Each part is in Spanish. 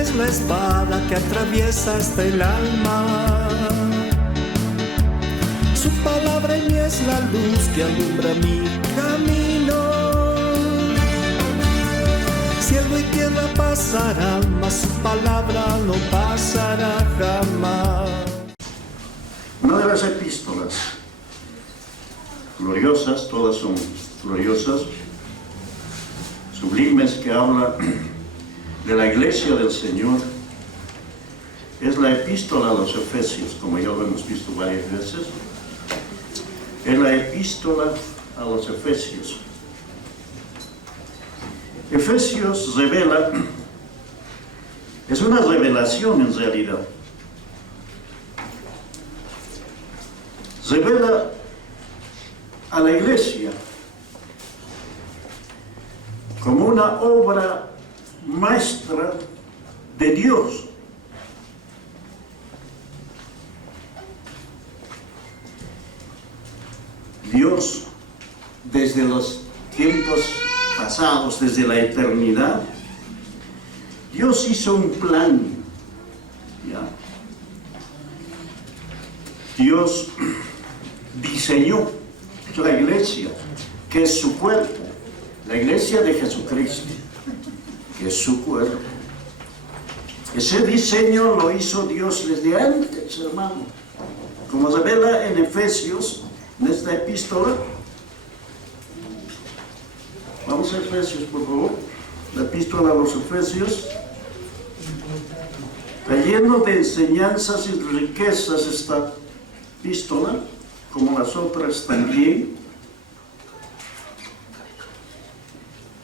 es la espada que atraviesa hasta el alma. Su palabra en mí es la luz que alumbra mi camino. Cielo y tierra pasarán, mas su palabra no pasará jamás. Una de las epístolas gloriosas, todas son gloriosas, sublimes, que habla de la iglesia del Señor, es la epístola a los Efesios, como ya lo hemos visto varias veces. Es la epístola a los Efesios. Efesios revela, es una revelación en realidad. Revela a la iglesia como una obra maestra de Dios. Dios, desde los tiempos pasados, desde la eternidad, Dios hizo un plan, ¿ya? Dios diseñó la iglesia, que es su cuerpo, la iglesia de Jesucristo, que es su cuerpo. Ese diseño lo hizo Dios desde antes, hermano. Como se revela en Efesios, en esta epístola. Vamos a Efesios, por favor. La epístola a los Efesios. Está lleno de enseñanzas y riquezas esta epístola, como las otras también.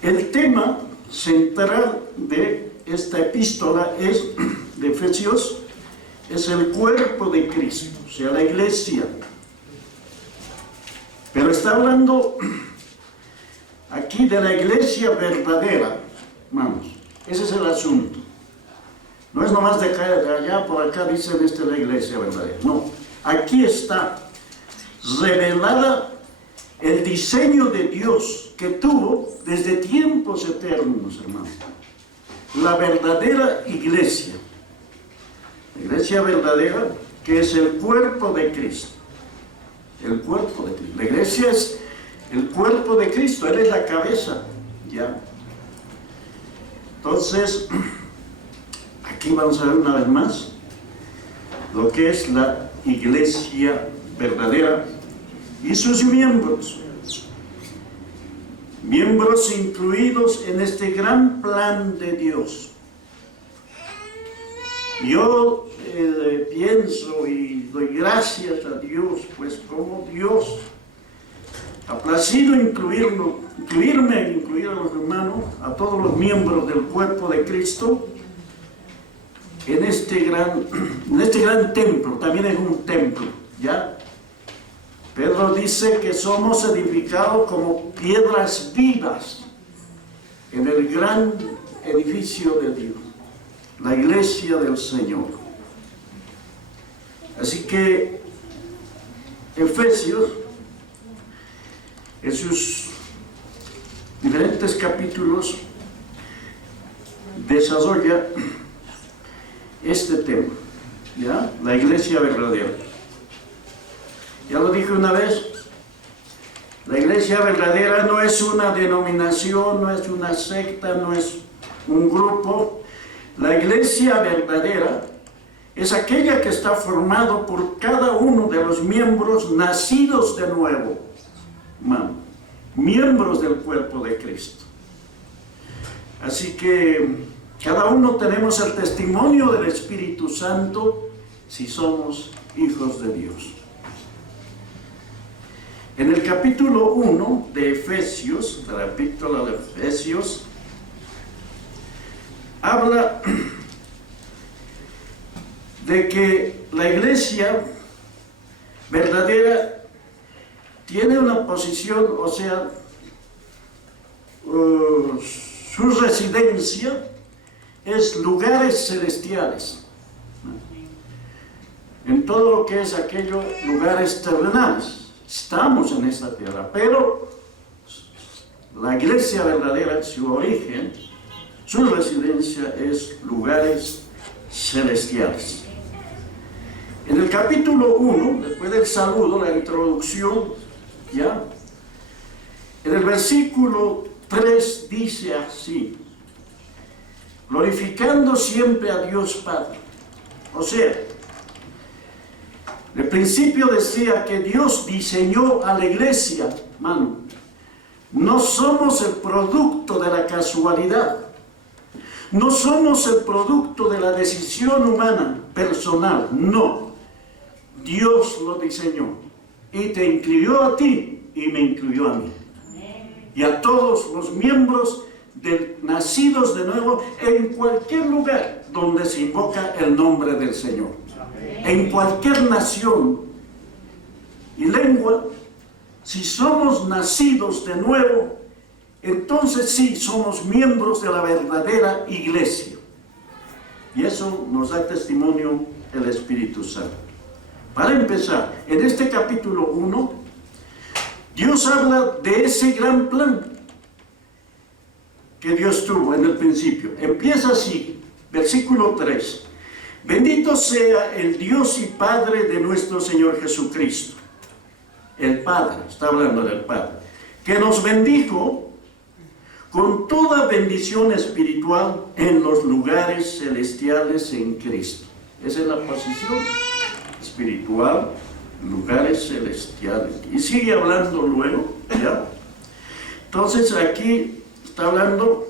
El tema central de esta epístola de Efesios es el cuerpo de Cristo, o sea, la iglesia. Pero está hablando aquí de la iglesia verdadera, hermanos. Ese es el asunto. No es nomás de acá, de allá, por acá dicen esta es la iglesia verdadera. No, aquí está revelada el diseño de Dios que tuvo desde tiempos eternos, hermanos. La verdadera iglesia. La iglesia verdadera, que es el cuerpo de Cristo. El cuerpo de Cristo. La iglesia es el cuerpo de Cristo. Él es la cabeza. ¿Ya? Entonces, aquí vamos a ver una vez más lo que es la iglesia verdadera y sus miembros. Miembros incluidos en este gran plan de Dios. Yo pienso y doy gracias a Dios, pues como Dios ha placido incluir a los hermanos, a todos los miembros del cuerpo de Cristo, en este gran templo. También es un templo, ¿ya? Pedro dice que somos edificados como piedras vivas en el gran edificio de Dios, la iglesia del Señor. Así que Efesios, en sus diferentes capítulos, desarrolla este tema, ¿ya? La iglesia verdadera. Ya lo dije una vez, la iglesia verdadera no es una denominación, no es una secta, no es un grupo. La iglesia verdadera es aquella que está formada por cada uno de los miembros nacidos de nuevo, miembros del cuerpo de Cristo. Así que cada uno tenemos el testimonio del Espíritu Santo si somos hijos de Dios. En el capítulo 1 de Efesios, de la epístola de Efesios, habla de que la iglesia verdadera tiene una posición, o sea, su residencia es lugares celestiales, en todo lo que es aquellos lugares terrenales. Estamos en esta tierra, pero la iglesia verdadera, su origen, su residencia es lugar lugares celestiales. En el capítulo 1, después del saludo, la introducción, ¿ya? En el versículo 3 dice así: glorificando siempre a Dios Padre. O sea, el principio decía que Dios diseñó a la iglesia, hermano. No somos el producto de la casualidad. No somos el producto de la decisión humana, personal. No. Dios lo diseñó. Y te incluyó a ti y me incluyó a mí. Y a todos los miembros nacidos de nuevo en cualquier lugar donde se invoca el nombre del Señor. En cualquier nación y lengua, si somos nacidos de nuevo, entonces sí somos miembros de la verdadera iglesia. Y eso nos da testimonio el Espíritu Santo. Para empezar, en este capítulo 1, Dios habla de ese gran plan que Dios tuvo en el principio. Empieza así, versículo 3. Bendito sea el Dios y Padre de nuestro Señor Jesucristo. El Padre, está hablando del Padre, que nos bendijo con toda bendición espiritual en los lugares celestiales en Cristo. Esa es la posición espiritual, lugares celestiales. Y sigue hablando luego, ¿ya? Entonces aquí está hablando,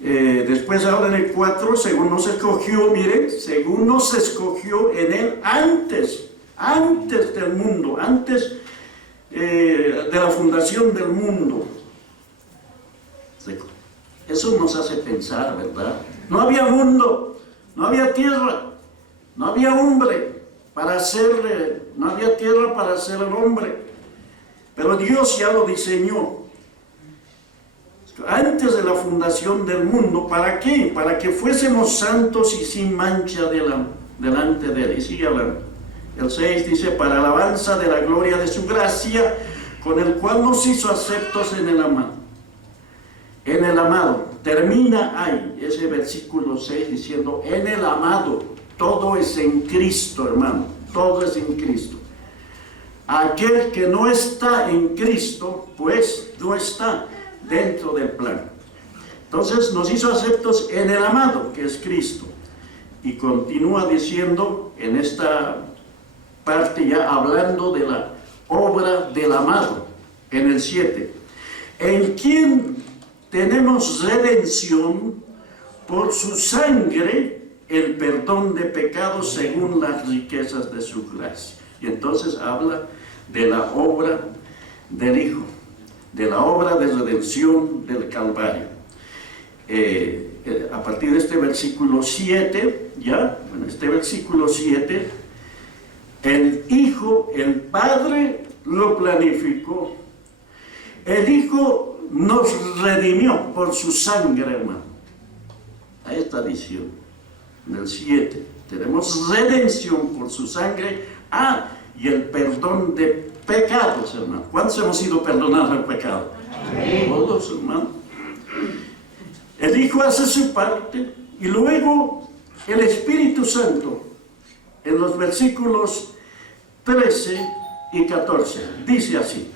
después ahora en el 4, según nos escogió, miren, según nos escogió en Él antes del mundo, antes de la fundación del mundo. Eso nos hace pensar, ¿verdad? No había mundo, no había tierra, no había hombre para hacer, no había tierra para hacer el hombre, pero Dios ya lo diseñó antes de la fundación del mundo. ¿Para qué? Para que fuésemos santos y sin mancha delante de Él. Y sigue hablando. El 6 dice: para alabanza de la gloria de su gracia, con el cual nos hizo aceptos en el amado. En el amado. Termina ahí ese versículo 6 diciendo: en el amado. Todo es en Cristo, hermano. Todo es en Cristo. Aquel que no está en Cristo, pues no está dentro del plan. Entonces nos hizo aceptos en el amado, que es Cristo. Y continúa diciendo en esta parte, ya hablando de la obra del amado, en el 7, en quien tenemos redención por su sangre, el perdón de pecados según las riquezas de su gracia. Y entonces habla de la obra del Hijo, de la obra de redención del Calvario. A partir de este versículo 7, ya, en este versículo 7, el Hijo, el Padre lo planificó. El Hijo nos redimió por su sangre, hermano. Ahí está diciendo, en el 7, tenemos redención por su sangre, y el perdón de pecados, hermano. ¿Cuántos hemos sido perdonados del pecado? Amén. Todos, hermano. El Hijo hace su parte, y luego el Espíritu Santo, en los versículos 13 y 14, dice así: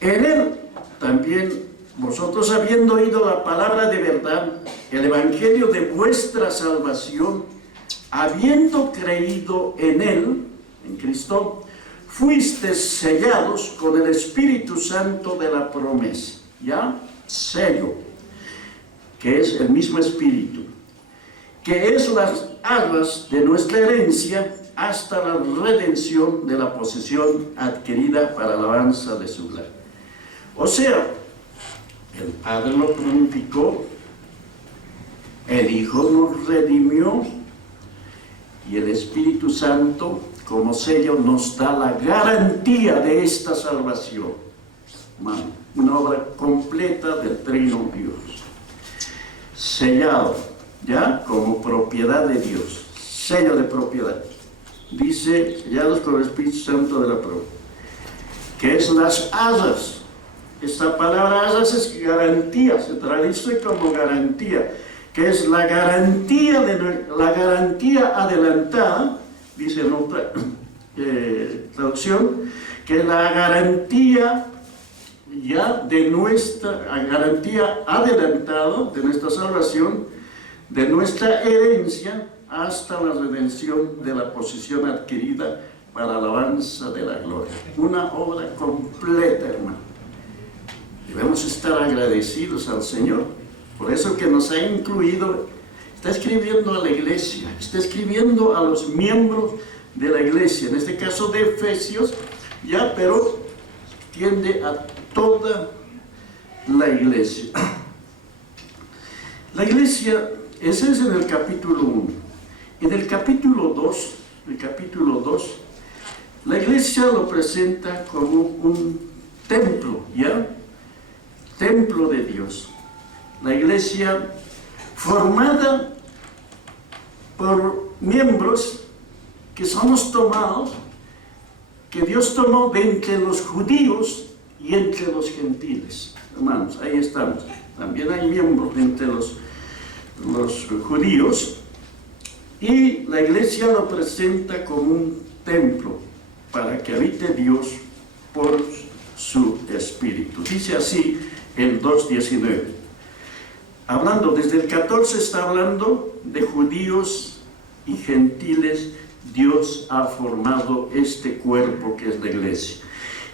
en Él también vosotros, habiendo oído la palabra de verdad, el evangelio de vuestra salvación, habiendo creído en Él, en Cristo, fuisteis sellados con el Espíritu Santo de la promesa. ¿Ya? Sello, que es el mismo Espíritu, que es las arras de nuestra herencia hasta la redención de la posesión adquirida para alabanza de su gloria. O sea, el Padre lo planificó, el Hijo nos redimió, y el Espíritu Santo, como sello, nos da la garantía de esta salvación. Una obra completa del Trino Dios. Sellado, ¿ya? Como propiedad de Dios. Sello de propiedad. Dice, sellados con el Espíritu Santo de la promesa. Que es las arras. esta palabra asas es garantía, se traduce como garantía, que es la garantía adelantada, dice en otra traducción, que la garantía garantía adelantada de nuestra salvación, de nuestra herencia, hasta la redención de la posesión adquirida para alabanza de la gloria. Una obra completa, hermano. Debemos estar agradecidos al Señor, por eso que nos ha incluido. Está escribiendo a la iglesia, está escribiendo a los miembros de la iglesia, en este caso de Efesios, pero tiende a toda la iglesia. La iglesia, ese es en el capítulo 1. En el capítulo 2, la iglesia lo presenta como un templo, templo de Dios. La iglesia formada por miembros que somos tomados, que Dios tomó de entre los judíos y entre los gentiles. Hermanos, ahí estamos. También hay miembros entre los judíos, y la iglesia lo presenta como un templo para que habite Dios por su Espíritu. Dice así el 2:19. Hablando, desde el 14 está hablando de judíos y gentiles. Dios ha formado este cuerpo que es la iglesia.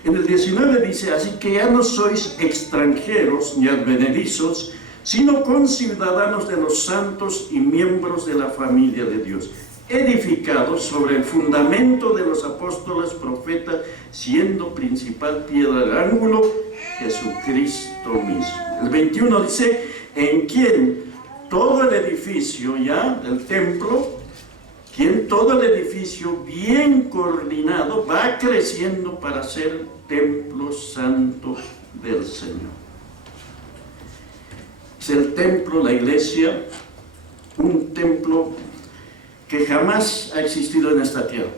En el 19 dice, así que ya no sois extranjeros ni advenedizos, sino conciudadanos de los santos y miembros de la familia de Dios, edificados sobre el fundamento de los apóstoles, profetas, siendo principal piedra del ángulo Jesucristo mismo. El 21 dice, en quien todo el edificio del templo, todo el edificio bien coordinado va creciendo para ser templo santo del Señor. Es el templo, la iglesia, un templo que jamás ha existido en esta tierra.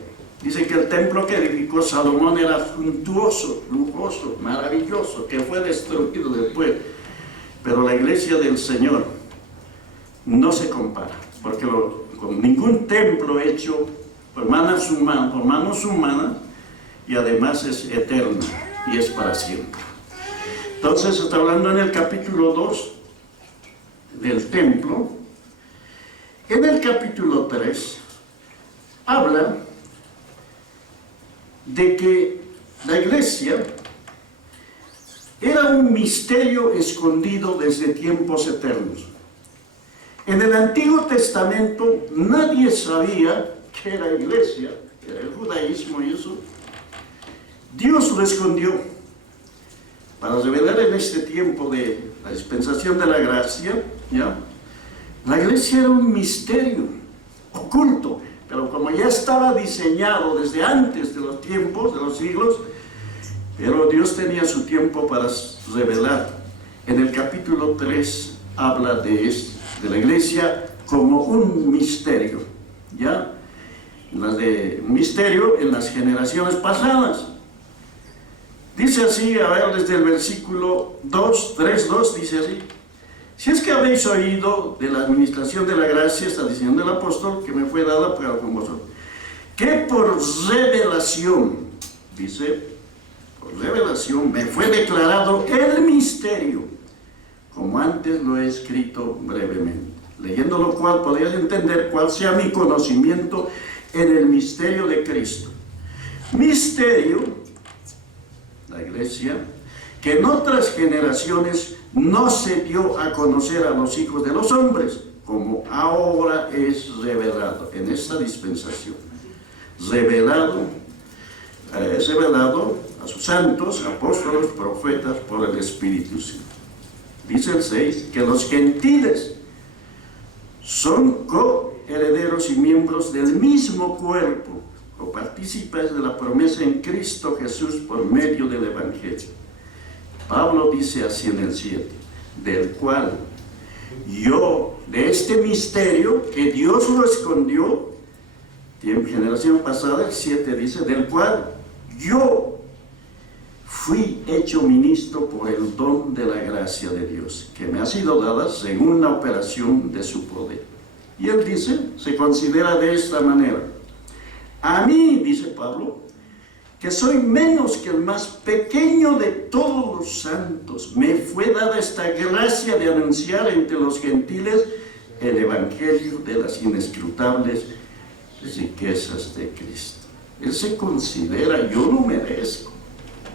Dice que el templo que edificó Salomón era suntuoso, lujoso, maravilloso, que fue destruido después. Pero la iglesia del Señor no se compara, porque con ningún templo hecho por manos humanas, y además es eterno y es para siempre. Entonces está hablando en el capítulo 2 del templo. En el capítulo 3 habla de que la iglesia era un misterio escondido desde tiempos eternos. En el Antiguo Testamento nadie sabía que era iglesia, era el judaísmo y eso. Dios lo escondió para revelar en este tiempo de la dispensación de la gracia. La iglesia era un misterio oculto, pero como ya estaba diseñado desde antes de los tiempos, de los siglos, pero Dios tenía su tiempo para revelar. En el capítulo 3 habla de la iglesia como un misterio, misterio en las generaciones pasadas. Dice así, desde el versículo 3:2, dice así: si es que habéis oído de la administración de la gracia, está diciendo el apóstol, que me fue dada para con vosotros, que por revelación, por revelación me fue declarado el misterio, como antes lo he escrito brevemente. Leyendo lo cual podrías entender cuál sea mi conocimiento en el misterio de Cristo. Misterio, la iglesia, que en otras generaciones no se dio a conocer a los hijos de los hombres, como ahora es revelado en esta dispensación. Es revelado a sus santos, apóstoles, profetas, por el Espíritu Santo. Dice el 6, que los gentiles son coherederos y miembros del mismo cuerpo, o partícipes de la promesa en Cristo Jesús por medio del Evangelio. Pablo dice así en el 7, del cual de este misterio que Dios lo escondió, en generación pasada, el 7 dice, del cual yo fui hecho ministro por el don de la gracia de Dios, que me ha sido dada según la operación de su poder. Y él dice, se considera de esta manera: a mí, dice Pablo, que soy menos que el más pequeño de todos los santos, me fue dada esta gracia de anunciar entre los gentiles el evangelio de las inescrutables riquezas de Cristo. Él se considera, yo no merezco,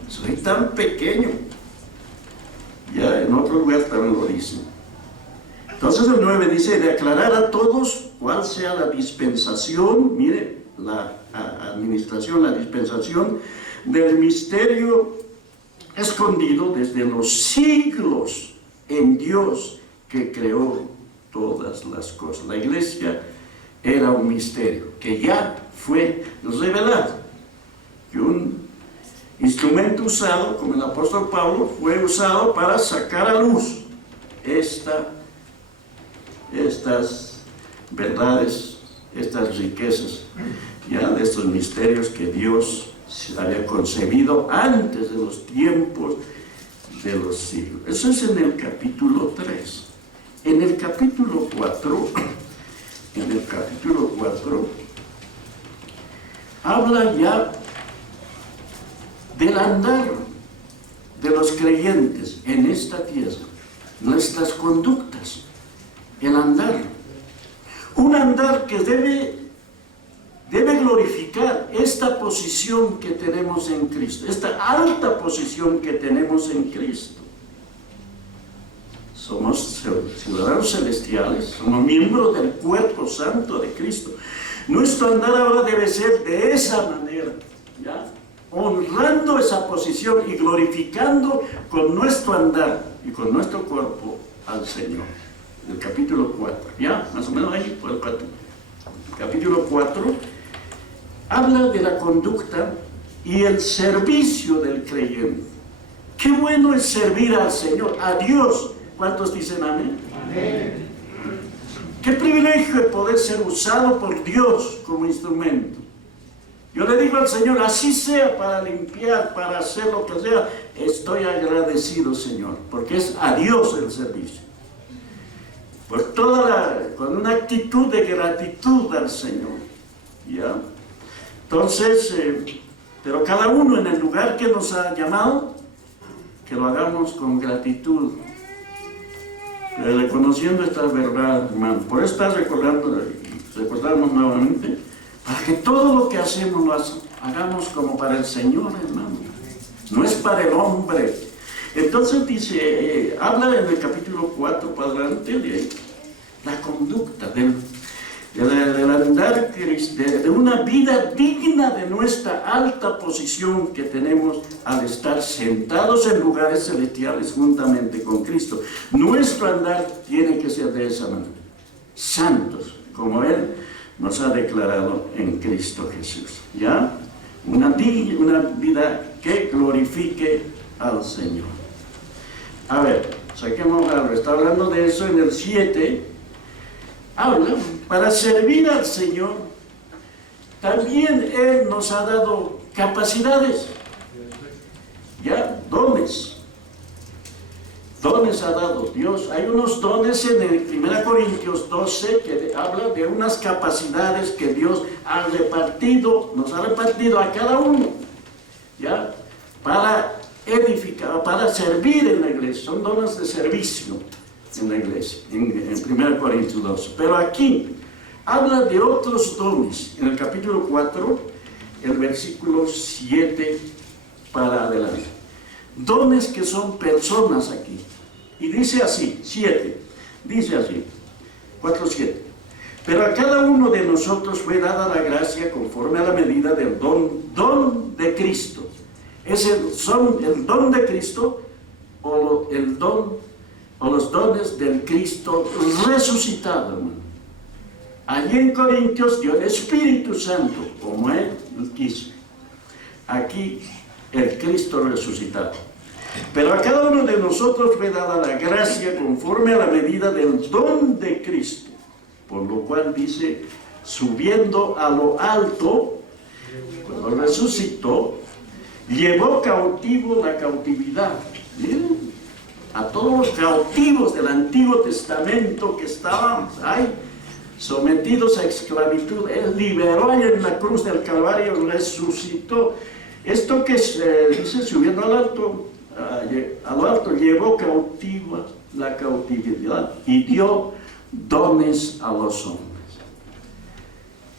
soy tan pequeño. Ya en otro lugar también lo dice. Entonces el 9 dice, de aclarar a todos cuál sea la dispensación, mire, la administración, la dispensación del misterio escondido desde los siglos en Dios que creó todas las cosas. La iglesia era un misterio que ya fue revelado, que un instrumento usado, como el apóstol Pablo, fue usado para sacar a luz estas verdades, estas riquezas, ya de estos misterios que Dios había concebido antes de los tiempos de los siglos. Eso es en el capítulo 3. En el capítulo 4, habla ya del andar de los creyentes en esta tierra, nuestras conductas, el andar, un andar que debe glorificar esta posición que tenemos en Cristo, esta alta posición que tenemos en Cristo. Somos ciudadanos celestiales, somos miembros del cuerpo santo de Cristo. Nuestro andar ahora debe ser de esa manera, ¿ya? Honrando esa posición y glorificando con nuestro andar y con nuestro cuerpo al Señor. El capítulo 4, ya, más o menos ahí, por el capítulo 4, habla de la conducta y el servicio del creyente. Qué bueno es servir al Señor, a Dios. ¿Cuántos dicen amén? Amén. Qué privilegio es poder ser usado por Dios como instrumento. Yo le digo al Señor, así sea para limpiar, para hacer lo que sea, estoy agradecido, Señor, porque es a Dios el servicio. Con una actitud de gratitud al Señor, ¿ya? Entonces, pero cada uno en el lugar que nos ha llamado, que lo hagamos con gratitud, reconociendo esta verdad, hermano. Por eso está recordamos nuevamente, para que todo lo que hacemos lo hagamos como para el Señor, hermano. No es para el hombre. Entonces dice, habla en el capítulo 4 para adelante de la conducta, del andar, de una vida digna de nuestra alta posición que tenemos al estar sentados en lugares celestiales juntamente con Cristo. Nuestro andar tiene que ser de esa manera, santos, como Él nos ha declarado en Cristo Jesús. ¿Ya? Una vida que glorifique al Señor. A ver, saquemos algo. Está hablando de eso en el 7. Habla, para servir al Señor, también Él nos ha dado capacidades, ya, dones ha dado Dios. Hay unos dones en el 1 Corintios 12 que habla de unas capacidades que Dios nos ha repartido a cada uno, ya, para edificar, para servir en la iglesia. Son dones de servicio en la iglesia, en 1 Corintios 12. Pero aquí habla de otros dones, en el capítulo 4, el versículo 7 para adelante. Dones que son personas aquí. Y dice así, 7, dice así, 4:7. Pero a cada uno de nosotros fue dada la gracia conforme a la medida del don de Cristo. Es el don de Cristo o los dones del Cristo resucitado, hermano. Allí en Corintios dio el Espíritu Santo, como Él quiso. Aquí el Cristo resucitado. Pero a cada uno de nosotros fue dada la gracia conforme a la medida del don de Cristo. Por lo cual dice, subiendo a lo alto, cuando resucitó, llevó cautivo la cautividad. Miren, a todos los cautivos del Antiguo Testamento que estaban ahí sometidos a esclavitud, Él liberó ahí en la cruz del Calvario, resucitó. Esto que dice, subiendo al alto, llevó cautiva la cautividad y dio dones a los hombres.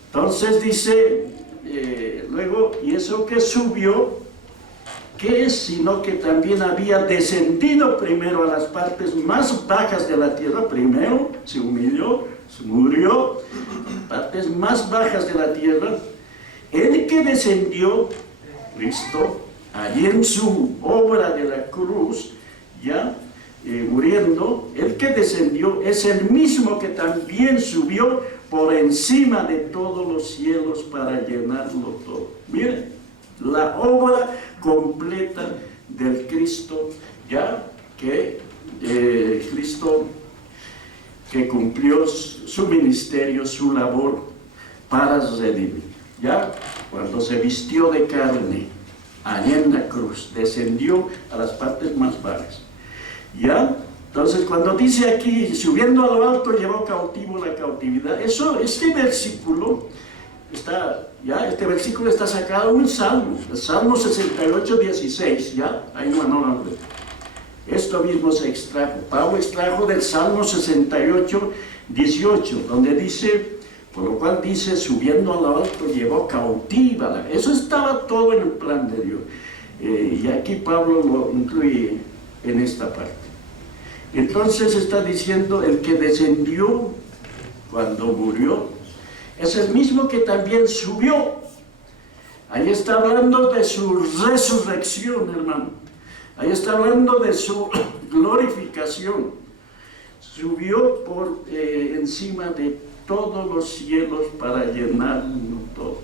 Entonces dice, luego, y eso que subió, ¿qué es? Sino que también había descendido primero a las partes más bajas de la tierra. Primero se humilló, se murió, partes más bajas de la tierra. El que descendió, Cristo, allí en su obra de la cruz, ya muriendo, el que descendió es el mismo que también subió por encima de todos los cielos para llenarlo todo. Miren, la obra completa del Cristo, ya que Cristo que cumplió su ministerio, su labor para redimir. Ya cuando se vistió de carne, allá en la cruz, descendió a las partes más bajas. ¿Ya? Entonces, cuando dice aquí, subiendo a lo alto, llevó cautivo la cautividad, este versículo está sacado de un salmo, el Salmo 68, 16, ¿ya? Ahí no. Esto mismo se extrajo, Pablo extrajo del Salmo 68, 18, donde dice, por lo cual dice, subiendo a lo alto, llevó cautiva. Eso estaba todo en el plan de Dios. Y aquí Pablo lo incluye en esta parte. Entonces está diciendo, el que descendió cuando murió, es el mismo que también subió. Ahí está hablando de su resurrección, hermano. Ahí está hablando de su glorificación. Subió por encima de todos los cielos para llenarlo todo.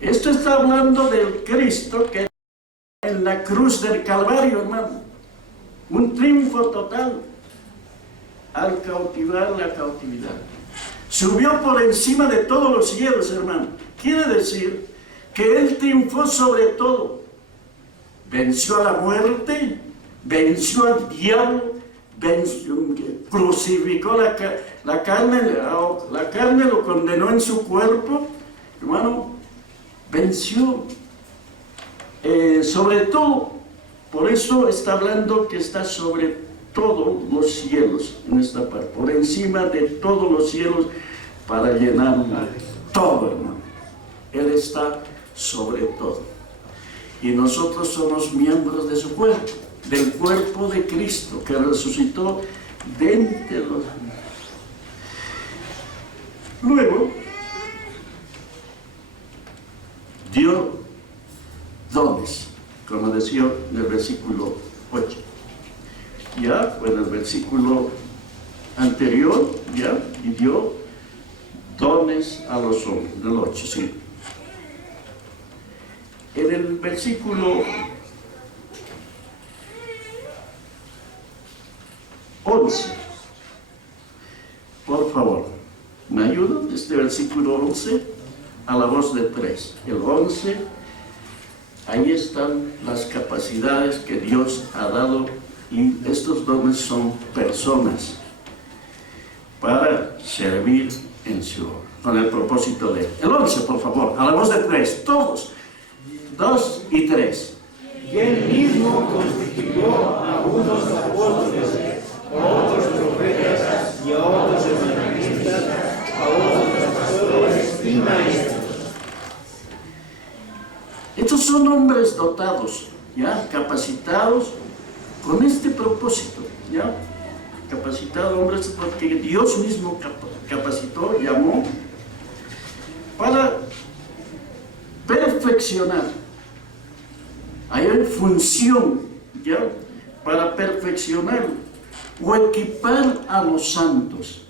Esto está hablando del Cristo que en la cruz del Calvario, hermano. Un triunfo total al cautivar la cautividad. Subió por encima de todos los cielos, hermano. Quiere decir que Él triunfó sobre todo. Venció a la muerte, venció al diablo, crucificó la carne lo condenó en su cuerpo, hermano, venció sobre todo. Por eso está hablando que está sobre todos los cielos en esta parte, por encima de todos los cielos para llenar todo, hermano. Él está sobre todo. Y nosotros somos miembros de su cuerpo, del cuerpo de Cristo que resucitó de entre los muertos. Luego, dio dones, como decía en el versículo 8. Ya, en el versículo anterior, ya, y dio dones a los hombres, del 8, sí. En el versículo 11, por favor, ¿me ayudan? Este versículo 11 a la voz de 3. El 11, ahí están las capacidades que Dios ha dado, y estos dones son personas para servir en su obra, con el propósito de Él. El 11, por favor, a la voz de 3, todos. 2 y 3. Y Él mismo constituyó a unos apóstoles, a otros profetas y a otros evangelistas, a otros pastores y maestros. Estos son hombres dotados, ya, capacitados con este propósito, ya, capacitados hombres porque Dios mismo capacitó, llamó para perfeccionar. Hay una función, ya, para perfeccionar o equipar a los santos.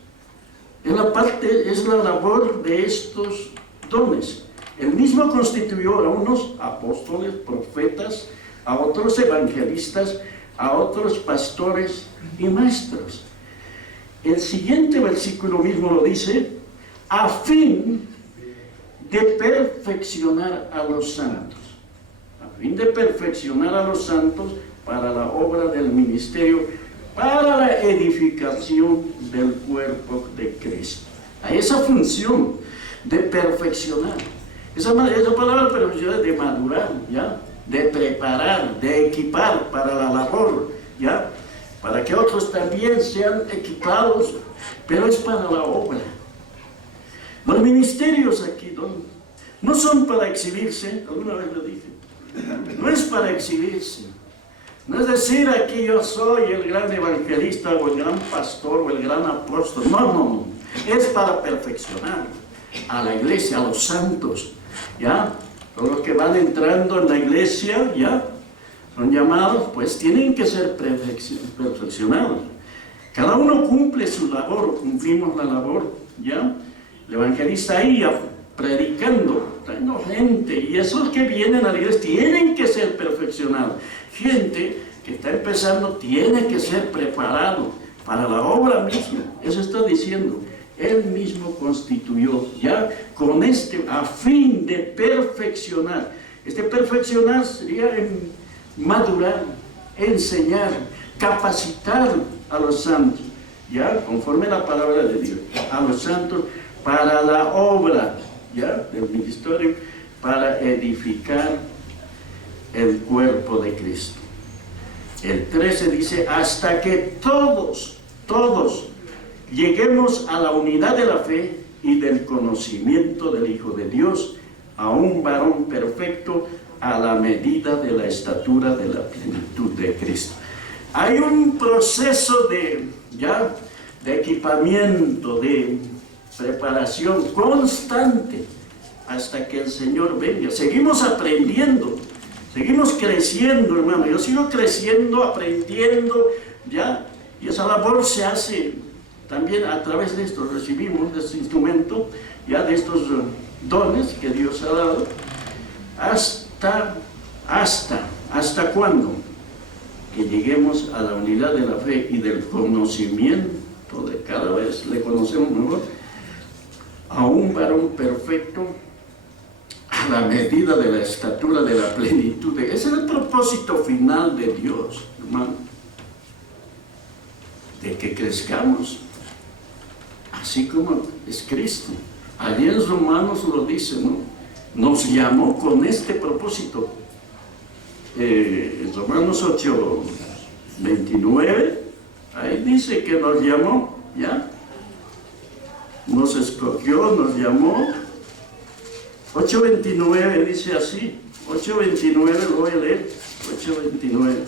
Es la labor de estos dones. Él mismo constituyó a unos apóstoles, profetas, a otros evangelistas, a otros pastores y maestros. El siguiente versículo mismo lo dice, a fin de perfeccionar a los santos. fin de perfeccionar a los santos para la obra del ministerio, para la edificación del cuerpo de Cristo. A esa función de perfeccionar. Esa palabra perfeccionar, de madurar, ¿ya? De preparar, de equipar para la labor, ¿ya? Para que otros también sean equipados, pero es para la obra. Los ministerios aquí no son para exhibirse, alguna vez lo dije, no es para exhibirse. No es decir, aquí yo soy el gran evangelista, o el gran pastor, o el gran apóstol. No. Es para perfeccionar a la iglesia, a los santos, ¿ya? Todos los que van entrando en la iglesia, ¿ya? Son llamados, pues tienen que ser perfeccionados. Cada uno cumple su labor, cumplimos la labor, ¿ya? El evangelista ahí predicando, trayendo gente, y esos que vienen a la iglesia tienen que ser perfeccionados. Gente que está empezando tiene que ser preparado para la obra misma. Eso está diciendo. Él mismo constituyó, ya con a fin de perfeccionar. Perfeccionar sería madurar, enseñar, capacitar a los santos, ya conforme a la palabra de Dios, a los santos para la obra, ya del ministerio, para edificar el cuerpo de Cristo. El 13 dice, hasta que todos lleguemos a la unidad de la fe y del conocimiento del Hijo de Dios, a un varón perfecto, a la medida de la estatura de la plenitud de Cristo. Hay un proceso de equipamiento, de preparación constante, hasta que el Señor venga. Seguimos aprendiendo, seguimos creciendo, hermano. Yo sigo creciendo, aprendiendo, ¿ya? Y esa labor se hace también a través de esto. Recibimos de este instrumento, ya de estos dones que Dios ha dado. ¿Hasta cuándo? Que lleguemos a la unidad de la fe y del conocimiento, de cada vez le conocemos mejor, a un varón perfecto, a la medida de la estatura de la plenitud. Ese es el propósito final de Dios, hermano, de que crezcamos, así como es Cristo. Allí en Romanos lo dice, ¿no? Nos llamó con este propósito. En Romanos 8:29, ahí dice que nos llamó, ¿ya? Nos escogió, nos llamó. 8:29 dice así, 8:29 lo voy a leer, 8:29.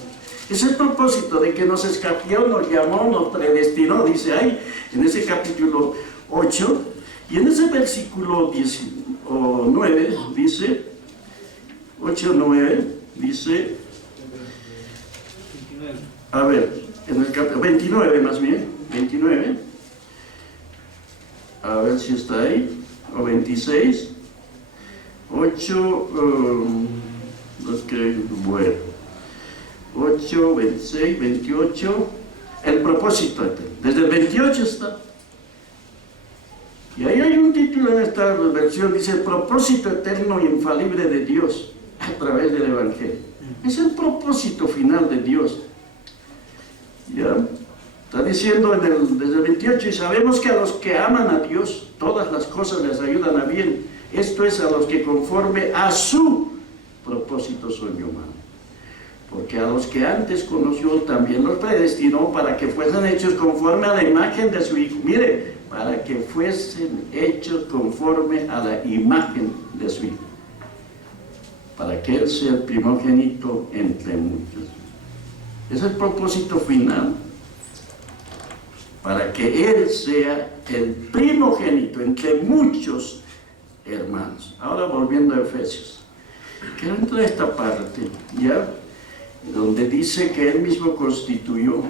Es el propósito de que nos escogió, nos llamó, nos predestinó, dice ahí, en ese capítulo 8, y en ese versículo 9 dice, 8:9 dice, a ver, en el capítulo 29 más bien, 29, a ver si está ahí, o 26, 8, bueno, 8, 26, 28, el propósito, desde el 28 está. Y ahí hay un título en esta versión, dice, el propósito eterno e infalible de Dios a través del Evangelio. Es el propósito final de Dios. ¿Ya? Está diciendo desde el 28, y sabemos que a los que aman a Dios, todas las cosas les ayudan a bien. Esto es, a los que conforme a su propósito son llamados. Porque a los que antes conoció también los predestinó para que fuesen hechos conforme a la imagen de su Hijo. Mire, para que fuesen hechos conforme a la imagen de su Hijo. Para que Él sea el primogénito entre muchos. Es el propósito final. Para que Él sea el primogénito entre muchos hermanos. Ahora volviendo a Efesios. Quiero entrar a esta parte, ¿ya? Donde dice que Él mismo constituyó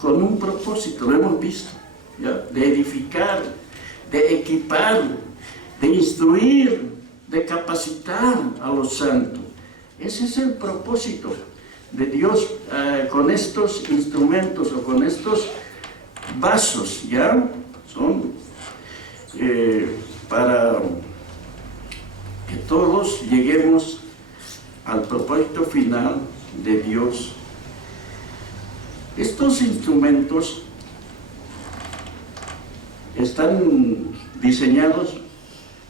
con un propósito, lo hemos visto, ¿ya? De edificar, de equipar, de instruir, de capacitar a los santos. Ese es el propósito de Dios con estos instrumentos o con estos vasos, ¿ya? Son para que todos lleguemos al propósito final de Dios. Estos instrumentos están diseñados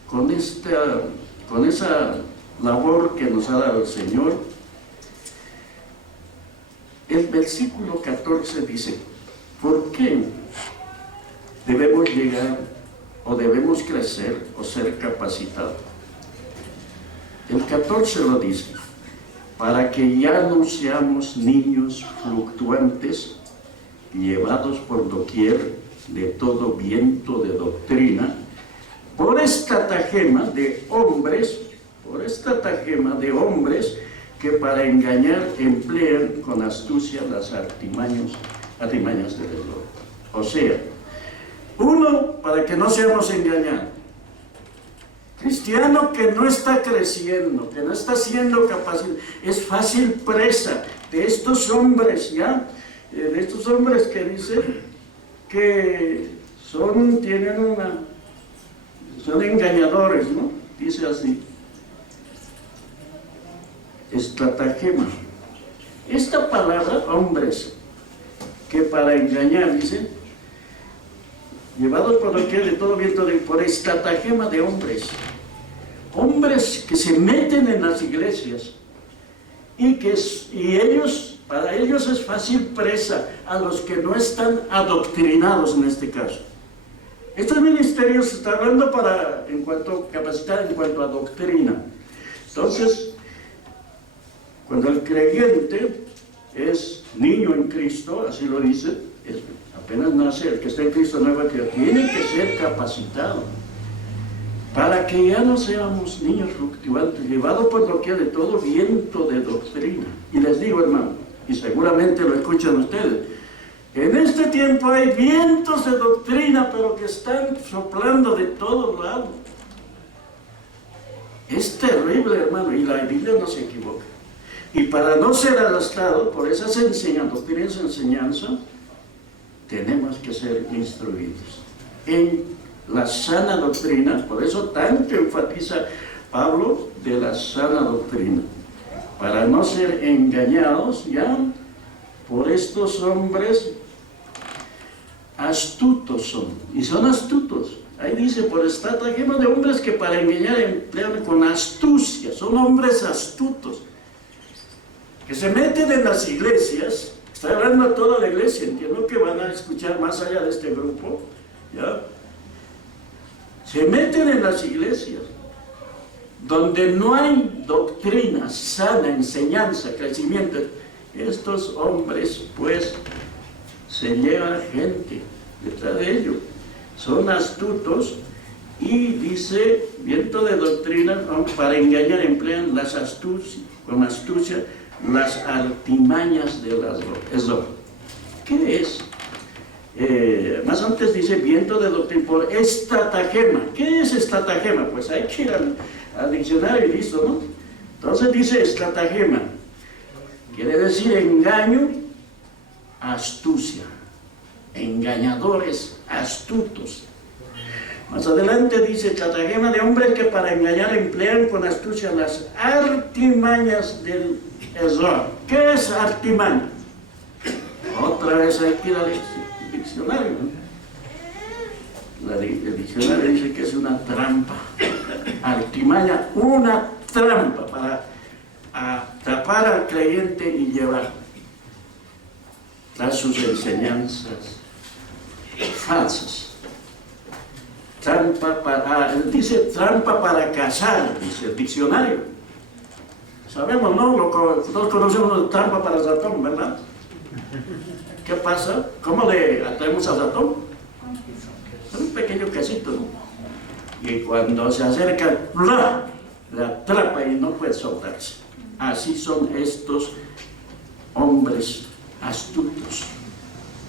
con esa labor que nos ha dado el Señor. El versículo 14 dice, ¿por qué debemos llegar o debemos crecer o ser capacitados? El 14 lo dice, para que ya no seamos niños fluctuantes, llevados por doquier de todo viento de doctrina, por estratagema de hombres, que para engañar emplean con astucia las artimañas del error. O sea, uno, para que no seamos engañados. Cristiano que no está creciendo, que no está siendo capacitado, es fácil presa de estos hombres, ¿ya? De estos hombres que dicen que son engañadores, ¿no? Dice así. Estratagema. Esta palabra, hombres, que para engañar, dice, llevados por doquier de todo viento, por estratagema de hombres. Hombres que se meten en las iglesias y ellos, para ellos es fácil presa a los que no están adoctrinados en este caso. Estos ministerios se está hablando en cuanto a capacitar, en cuanto a doctrina. Entonces, cuando el creyente es niño en Cristo, así lo dice, apenas nace, el que está en Cristo nueva criatura, tiene que ser capacitado para que ya no seamos niños fluctuantes, llevados por doquier de todo viento de doctrina. Y les digo, hermano, y seguramente lo escuchan ustedes, en este tiempo hay vientos de doctrina, pero que están soplando de todos lados. Es terrible, hermano, y la Biblia no se equivoca. Y para no ser arrastrado por esas doctrinas, enseñanza, tenemos que ser instruidos en la sana doctrina. Por eso tanto enfatiza Pablo de la sana doctrina, para no ser engañados ya por estos hombres astutos son, y son astutos. Ahí dice, por estratagema de hombres que para engañar emplean con astucia, son hombres astutos, que se meten en las iglesias. Estoy hablando a toda la iglesia, entiendo que van a escuchar más allá de este grupo, ¿ya? Se meten en las iglesias donde no hay doctrina sana, enseñanza, crecimiento. Estos hombres, pues, se llevan gente detrás de ellos. Son astutos y dice, viento de doctrina, ¿no? Para engañar emplean con astucia, las artimañas de las drogas. ¿Qué es? Más antes dice viento de doctrina por estratagema. ¿Qué es estratagema? Pues hay que ir al diccionario y listo, ¿no? Entonces dice estratagema, quiere decir engaño, astucia, engañadores, astutos. Más adelante dice estratagema de hombres que para engañar emplean con astucia las artimañas del error. ¿Qué es artimaña? Otra vez hay que ir al diccionario, ¿no? El diccionario dice que es una trampa. Artimaña, una trampa para atrapar al creyente y llevar tras sus enseñanzas falsas. Dice trampa para cazar, dice el diccionario. Sabemos, ¿no? Todos conocemos la trampa para ratón, ¿verdad? ¿Qué pasa? ¿Cómo le atraemos al ratón? Es un pequeño quesito, ¿no? Y cuando se acerca, ¡bla!, le atrapa y no puede soltarse. Así son estos hombres astutos.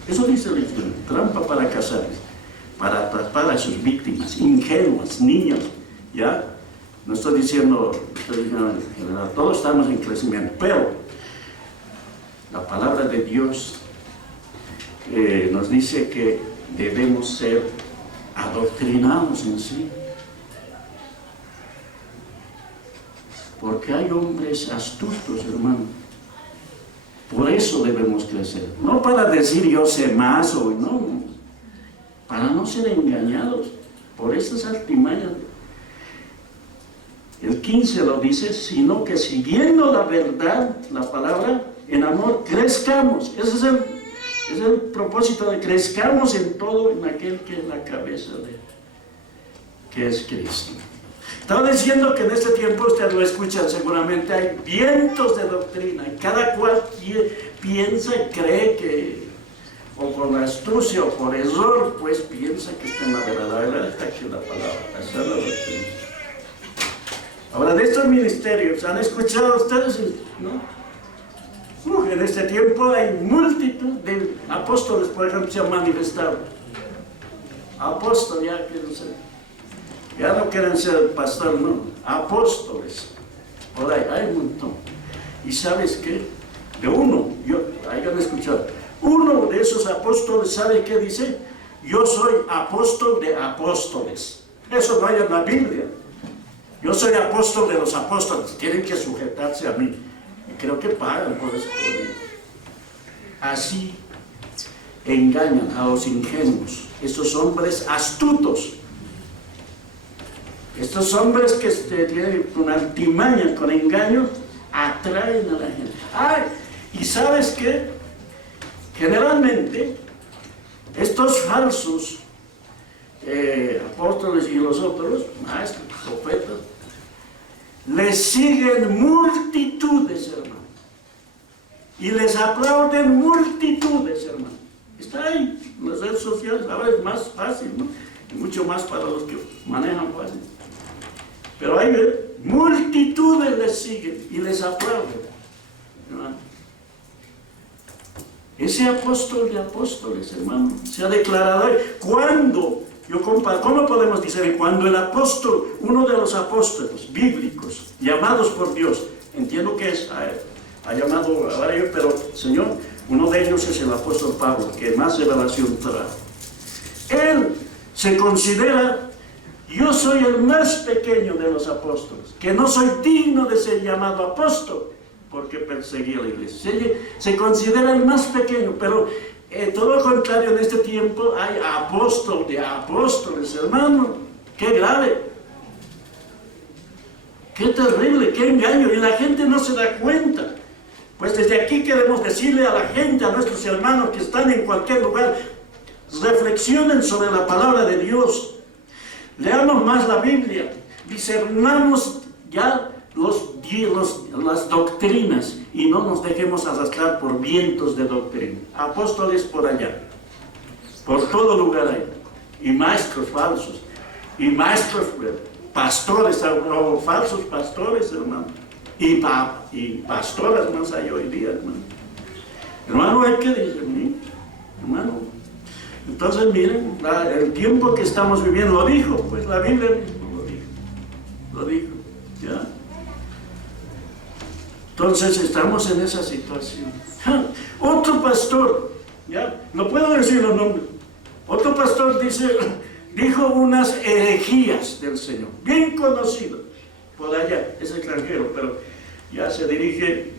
Eso dice el diccionario, trampa para cazar, para atrapar a sus víctimas, ingenuas, niños, ¿ya? No estoy diciendo en general, todos estamos en crecimiento, pero la palabra de Dios nos dice que debemos ser adoctrinados en sí. Porque hay hombres astutos, hermano. Por eso debemos crecer. No para decir yo sé más o no. Para no ser engañados por esas artimañas. El 15 lo dice, sino que siguiendo la verdad, la palabra, en amor, crezcamos. Ese es el propósito de crezcamos en todo, en aquel que es la cabeza que es Cristo. Estaba diciendo que en este tiempo, ustedes lo escuchan seguramente, hay vientos de doctrina, y cada cual piensa y cree que, o con astucia o por error, pues piensa que está en la verdad. La verdad está aquí la palabra, esa es la doctrina. Ahora, de estos ministerios, ¿han escuchado ustedes? ¿No? En este tiempo hay multitud de apóstoles, por ejemplo, se han manifestado. Apóstoles, ya no quieren ser pastor, no. Apóstoles, por ahí, hay un montón. ¿Y sabes qué? De uno, hayan escuchado, uno de esos apóstoles, ¿sabe qué dice? Yo soy apóstol de apóstoles. Eso no hay en la Biblia. Yo soy apóstol de los apóstoles, tienen que sujetarse a mí. Y creo que pagan por eso. Así engañan a los ingenuos, estos hombres astutos. Estos hombres que tienen con artimaña, con engaño, atraen a la gente. ¿Y sabes qué? Generalmente, estos falsos apóstoles y los otros, maestros, profetas, les siguen multitudes, hermano. Y les aplauden multitudes, hermano. Está ahí, en las redes sociales, ahora es más fácil, ¿no? Y mucho más para los que manejan fácil. Pero hay multitudes les siguen y les aplauden, hermano. Ese apóstol de apóstoles, hermano, se ha declarado ahí. ¿Cuándo? ¿Cómo podemos decir? Cuando el apóstol, uno de los apóstoles bíblicos, llamados por Dios, entiendo que ha llamado a varios, pero Señor, uno de ellos es el apóstol Pablo, que más revelación trae. Él se considera, yo soy el más pequeño de los apóstoles, que no soy digno de ser llamado apóstol, porque perseguía a la iglesia. Se considera el más pequeño, pero todo lo contrario, en este tiempo hay apóstol de apóstoles, hermano. ¡Qué grave! ¡Qué terrible! ¡Qué engaño! Y la gente no se da cuenta. Pues desde aquí queremos decirle a la gente, a nuestros hermanos que están en cualquier lugar, reflexionen sobre la palabra de Dios. Leamos más la Biblia. Discernamos ya las doctrinas y no nos dejemos arrastrar por vientos de doctrina. Apóstoles por allá, por todo lugar hay, y maestros falsos, y maestros pastores, o falsos pastores, hermano, y pastoras más hay hoy día, hermano. Hermano, hay que discernir, hermano. Entonces miren, el tiempo que estamos viviendo, lo dijo, pues la Biblia mismo lo dijo, ¿ya? Entonces estamos en esa situación. Otro pastor, ya, no puedo decir los nombres, otro pastor dijo unas herejías del Señor, bien conocido por allá, es extranjero, pero ya se dirige,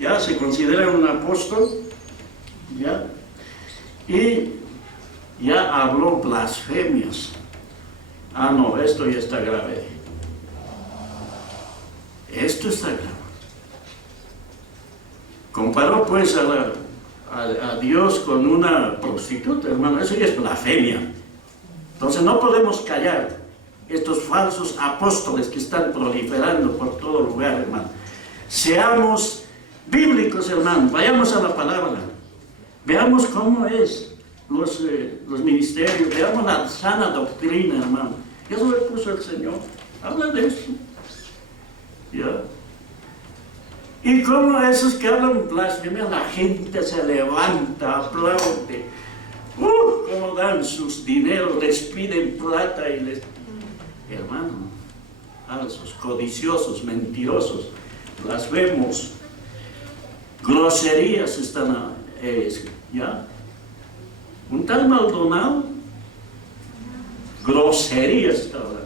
ya se considera un apóstol, ya, y ya habló blasfemias. No, esto ya está grave. Esto está grave. Comparó pues a Dios con una prostituta, hermano. Eso ya es blasfemia. Entonces no podemos callar estos falsos apóstoles que están proliferando por todo lugar, hermano. Seamos bíblicos, hermano. Vayamos a la palabra. Veamos cómo es los ministerios. Veamos la sana doctrina, hermano. Eso le puso el Señor. Habla de eso. ¿Ya? Y como esos que hablan blasfemia, la gente se levanta, aplaude. Como dan sus dineros, les piden plata y les... Hermano, falsos, codiciosos, mentirosos, blasfemos, groserías están, ¿ya? Un tal Maldonado, groserías está hablando.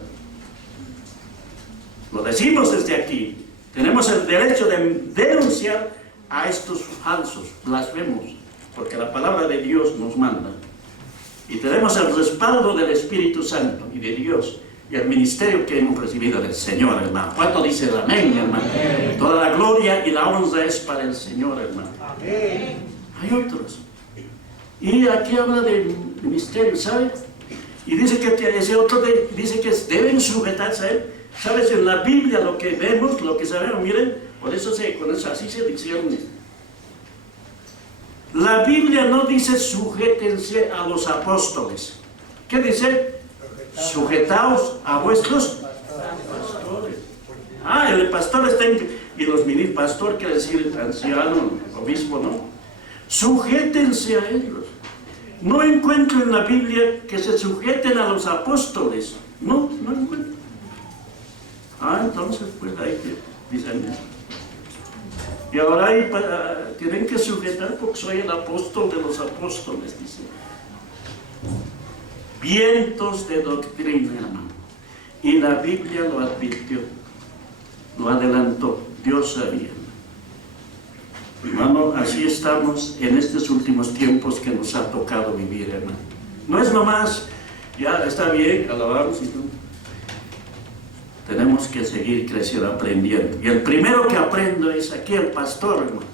Lo decimos desde aquí. Tenemos el derecho de denunciar a estos falsos blasfemos, porque la palabra de Dios nos manda. Y tenemos el respaldo del Espíritu Santo y de Dios y el ministerio que hemos recibido del Señor, hermano. ¿Cuánto dice el amén, hermano? Amén. Toda la gloria y la honra es para el Señor, hermano. Amén. Hay otros. Y aquí habla del ministerio, ¿sabe? Y dice que ese otro dice que deben sujetarse a él. ¿Sabes? En la Biblia lo que vemos, lo que sabemos, miren, por eso así se discierne. La Biblia no dice sujétense a los apóstoles. ¿Qué dice? Sujetaos a vuestros pastores. El pastor está y los ministros, pastor quiere decir anciano, obispo, ¿no? Sujétense a ellos. No encuentro en la Biblia que se sujeten a los apóstoles. No encuentro. Entonces pues hay que dicen eso. Y ahora tienen que sujetar porque soy el apóstol de los apóstoles, dice. Vientos de doctrina, hermano. Y la Biblia lo advirtió, lo adelantó, Dios sabía. Hermano, así estamos en estos últimos tiempos que nos ha tocado vivir, hermano. No es nomás, ya está bien, alabamos y todo. Tenemos que seguir creciendo, aprendiendo. Y el primero que aprendo es aquí el pastor, hermano.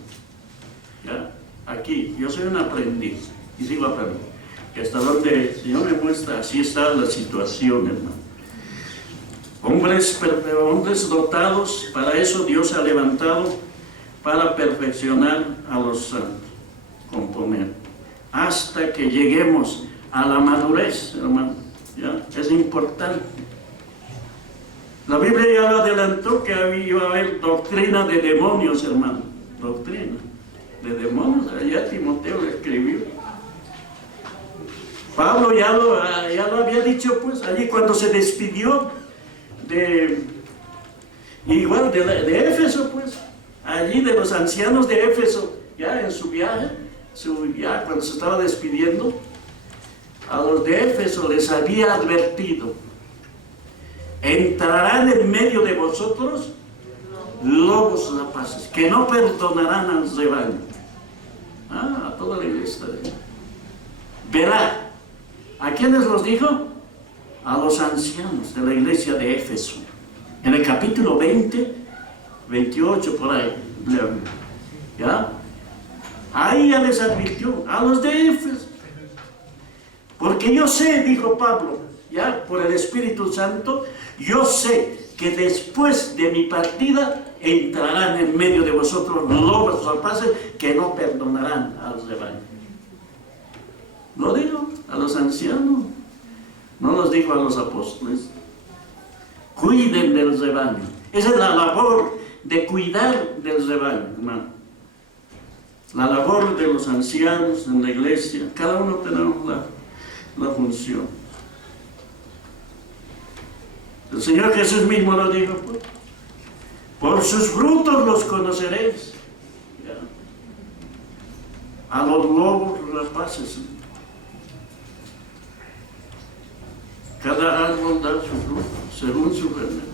¿Ya? Aquí, yo soy un aprendiz y sigo aprendiendo. Y hasta donde el Señor me muestra, así está la situación, hermano. Hombres dotados, para eso Dios ha levantado, para perfeccionar a los santos, componer, hasta que lleguemos a la madurez, hermano. ¿Ya? Es importante. La Biblia ya lo adelantó que iba a haber doctrina de demonios, hermano. Doctrina de demonios. Allá Timoteo lo escribió. Pablo ya lo había dicho, pues, allí cuando se despidió de Éfeso, pues, allí de los ancianos de Éfeso, ya en su viaje, cuando se estaba despidiendo, a los de Éfeso les había advertido: entrarán en medio de vosotros lobos rapaces, que no perdonarán al rebaño. A toda la iglesia. Verá. ¿A quiénes los dijo? A los ancianos de la iglesia de Éfeso. En el capítulo 20, 28 por ahí. ¿Ya? Ahí ya les advirtió a los de Éfeso. Porque yo sé, dijo Pablo, ya por el Espíritu Santo, yo sé que después de mi partida entrarán en medio de vosotros lobos rapaces que no perdonarán al rebaño. Lo digo a los ancianos, no los digo a los apóstoles. Cuiden del rebaño. Esa es la labor de cuidar del rebaño, hermano. La labor de los ancianos en la iglesia, cada uno tenemos la función. El Señor Jesús mismo lo dijo, pues, por sus frutos los conoceréis. ¿Ya? A los lobos rapaces. Cada árbol da su fruto, según su verdad.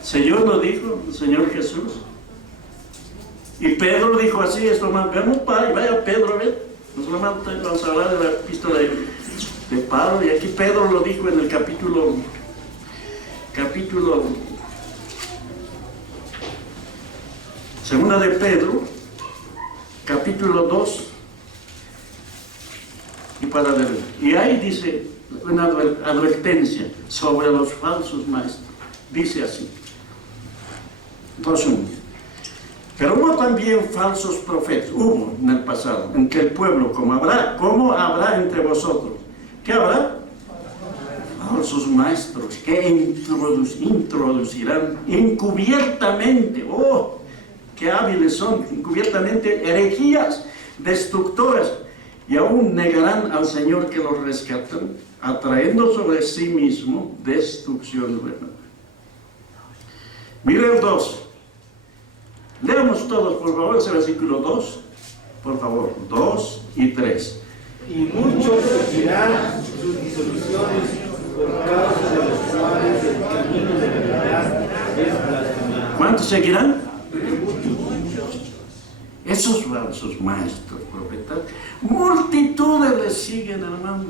El Señor lo dijo, el Señor Jesús. Y Pedro dijo así, esto más, veamos, vaya Pedro, a ver. Nosotros vamos a hablar de la epístola de Pablo, y aquí Pedro lo dijo en el capítulo segunda de Pedro, capítulo 2, y ahí dice una advertencia sobre los falsos maestros. Dice así, 2:1. Pero hubo también falsos profetas, hubo en el pasado, en que el pueblo, como habrá entre vosotros, ¿qué habrá? Falsos maestros que introducirán encubiertamente, qué hábiles son, encubiertamente herejías destructoras, y aún negarán al Señor que los rescatan, atrayendo sobre sí mismo destrucción. Mire el 2. Leamos todos, por favor, ese versículo 2. Por favor, 2 y 3. Y muchos seguirán sus disoluciones, por causa de los cuales el camino de la verdad es blasfemado. ¿Cuántos seguirán? Esos falsos maestros, profetas, multitudes les siguen, hermano.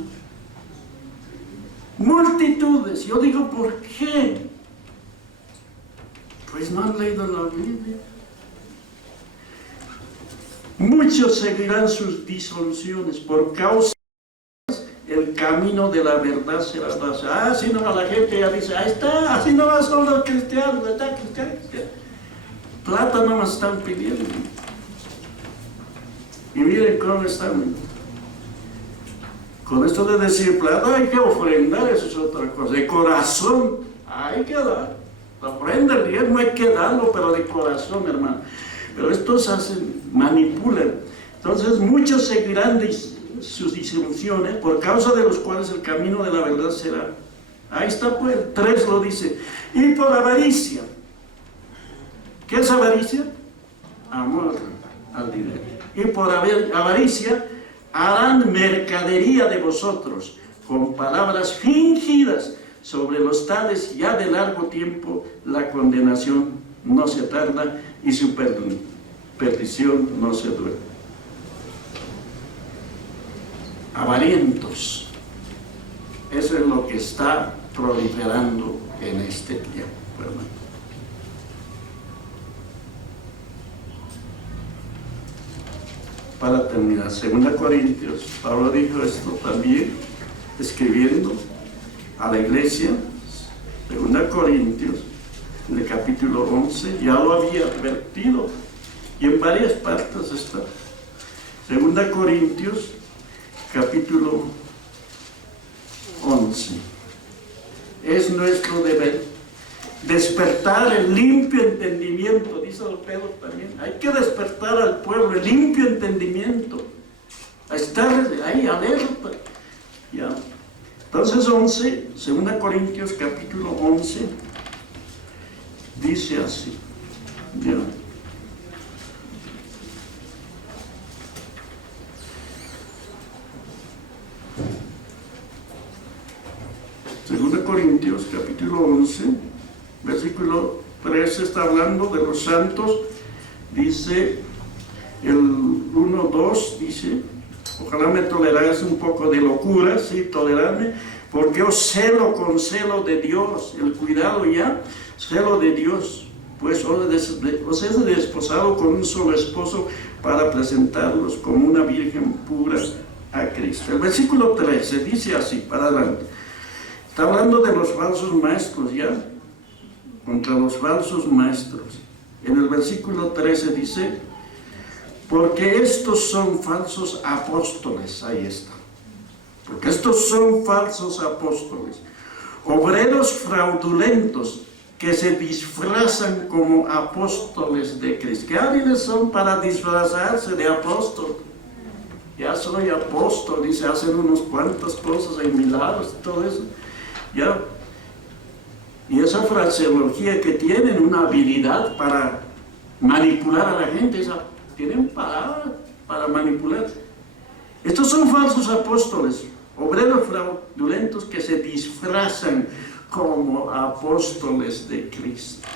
Multitudes. Yo digo, ¿por qué? Pues no han leído la Biblia. Muchos seguirán sus disoluciones por causa el camino de la verdad será dado. Así no va la gente, ya dice, ahí está, así no va solo los cristianos, está cristiano. Plata no más están pidiendo. Y miren cómo están. Con esto de decir plata hay que ofrendar, eso es otra cosa. De corazón hay que dar. La ofrenda, el diezmo hay que darlo, pero de corazón, hermano. Pero estos hacen, manipulan. Entonces muchos seguirán sus disoluciones, por causa de los cuales el camino de la verdad será. Ahí está pues, 3 lo dice. Y por avaricia. ¿Qué es avaricia? Amor al dinero. Y por avaricia harán mercadería de vosotros con palabras fingidas. Sobre los tales ya de largo tiempo la condenación no se tarda y su perdición no se duerme. Avarientos. Eso es lo que está proliferando en este tiempo, hermano. Para terminar, 2 Corintios, Pablo dijo esto también, escribiendo a la iglesia, 2 Corintios, en el capítulo 11, ya lo había advertido, y en varias partes está. 2 Corintios, capítulo 11. Es nuestro deber despertar el limpio entendimiento, dice el Pedro también. Hay que despertar al pueblo el limpio entendimiento, a estar ahí alerta. Ya. Entonces 2 Corintios capítulo 11, dice así. Ya. 2 Corintios capítulo 11, versículo 13, está hablando de los santos. Dice el 1:2, dice: ojalá me toleráis un poco de locura, sí, tolerarme, porque os celo con celo de Dios, el cuidado ya, celo de Dios, pues os he desposado con un solo esposo para presentarlos como una virgen pura a Cristo. El versículo 13 dice así, para adelante. Está hablando de los falsos maestros ya, contra los falsos maestros. En el versículo 13 dice: porque estos son falsos apóstoles, ahí está. Porque estos son falsos apóstoles, obreros fraudulentos que se disfrazan como apóstoles de Cristo. ¿Qué hábiles son para disfrazarse de apóstol? Ya soy apóstol, dice, hacen unas cuantas cosas en milagros y todo eso. ¿Ya? Y esa fraseología que tienen, una habilidad para manipular a la gente, tienen palabras para manipular. Estos son falsos apóstoles, obreros fraudulentos que se disfrazan como apóstoles de Cristo.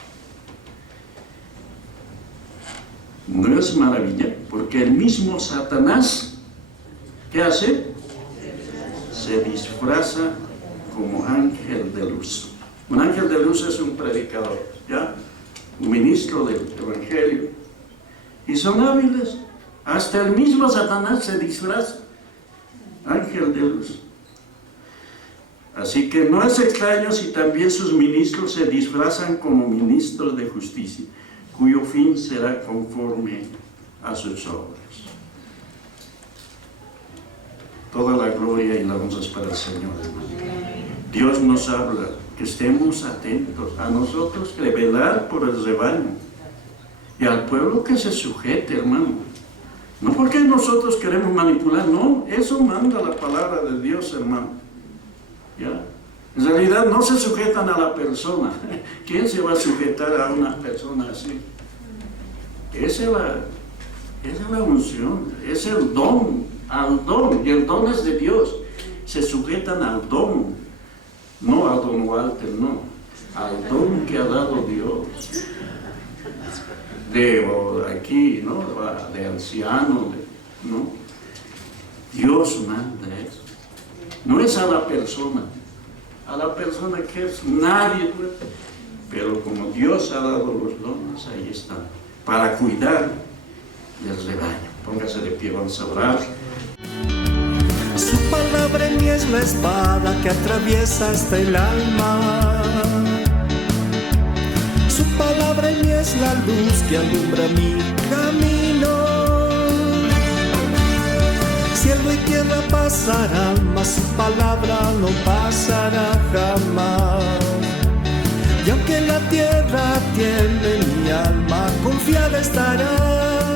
No es maravilla, porque el mismo Satanás, ¿qué hace? Se disfraza como ángel de luz. Un ángel de luz es un predicador, ¿ya? Un ministro del evangelio. Y son hábiles. Hasta el mismo Satanás se disfraza ángel de luz. Así que no es extraño si también sus ministros se disfrazan como ministros de justicia, cuyo fin será conforme a sus obras. Toda la gloria y la honra es para el Señor. Dios nos habla, que estemos atentos, a nosotros que velar por el rebaño y al pueblo que se sujete, hermano. No porque nosotros queremos manipular, no, eso manda la palabra de Dios, hermano. ¿Ya? En realidad no se sujetan a la persona. ¿Quién se va a sujetar a una persona así? Esa es la unción, es el don, al don, y el don es de Dios. Se sujetan al don, no a don Walter, no, al don que ha dado Dios. aquí, ¿no? De anciano, ¿no? Dios manda eso. No es a la persona que es nadie, pues. Pero como Dios ha dado los dones, ahí están, para cuidar del rebaño. Póngase de pie, vamos a orar. Su palabra en mí es la espada que atraviesa hasta el alma. Su palabra en mí es la luz que alumbra mi camino. Cielo y tierra pasarán, mas su palabra no pasará jamás. Y aunque la tierra tiemble, mi alma confiada estará.